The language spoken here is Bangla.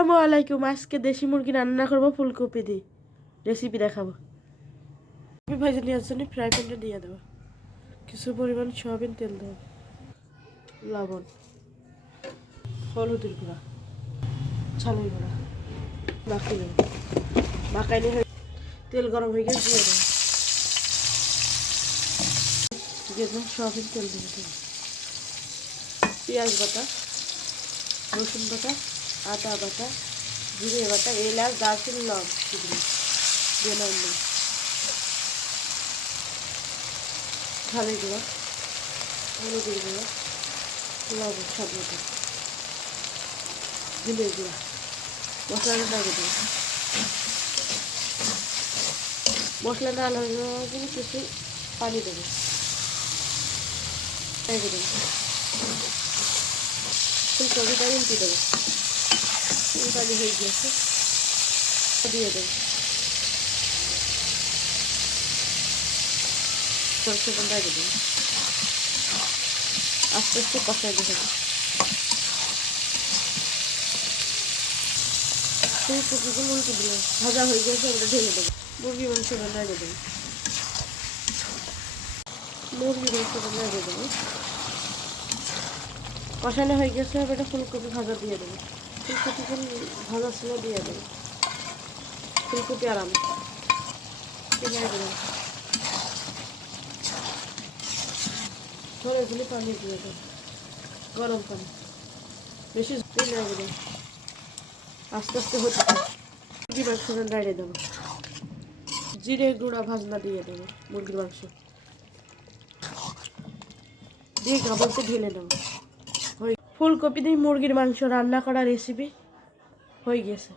আসসালামু আলাইকুম। আজকে দেশি মুরগি রান্না করবো ফুলকপি দিয়ে, রেসিপি দেখাবো। আমি ভাজা নেওয়ার জন্য ফ্রাই প্যানটা দিয়ে দেবো, কিছু পরিমাণ সয়াবিন তেল দেবো, লবণ, হলুদের গুঁড়া, ছালের গুঁড়া মাখিয়ে দেবো। মাখাইলে তেল গরম হয়ে গেলে দিয়ে দেবো, দিয়ে দেবো সয়াবিন তেল দিয়ে দেবো, পেঁয়াজ বাটা, রসুন বাটা, আদা বাটা, জিরে বাটা, এলাচ, দারচিনি, লং দিয়ে নেব, ঝালের গুঁড়া, হলুদের গুঁড়া, লবণ, স্বাদ মতো, জিরের গুঁড়া, মশলাটা লাগিয়ে দেবো। মশলা নাড়ানোর জন্য কিছু পানি দেবো, রেখে দেবো, ফুলকপিটা উল্টে দেবো, পানি হয়ে গিয়েছে দিয়ে দেবো, সরষে বাটা রেখে দেবো, আস্তে আস্তে কষাই দেবো। ফুলকপিগুলো উল্টে দিলে ভাজা হয়ে গেছে, ওটা ঢেলে দেবো। মুরগি মাংসটা রেখে দেবো, কষানো হয়ে গেছে। এবার এটা ফুলকপি ভাজা দিয়ে দেবো, ফুলকপি ভাজা ছিল দিয়ে দেবো, ফুলকপি আরাম ধরে এগুলি পানি দিয়ে দেবো, গরম পানি বেশি লাগে দেবো, আস্তে আস্তে হতে মুরগি মাংসটা নাড়িয়ে দেবো, জিরে গুঁড়া ভাজনা দিয়ে দেবো, মুরগির মাংস দিয়ে গাবলতে ঢেলে দেবো। ফুলকপি দিয়ে মুরগির মাংস রান্না করা রেসিপি হয়ে গেছে।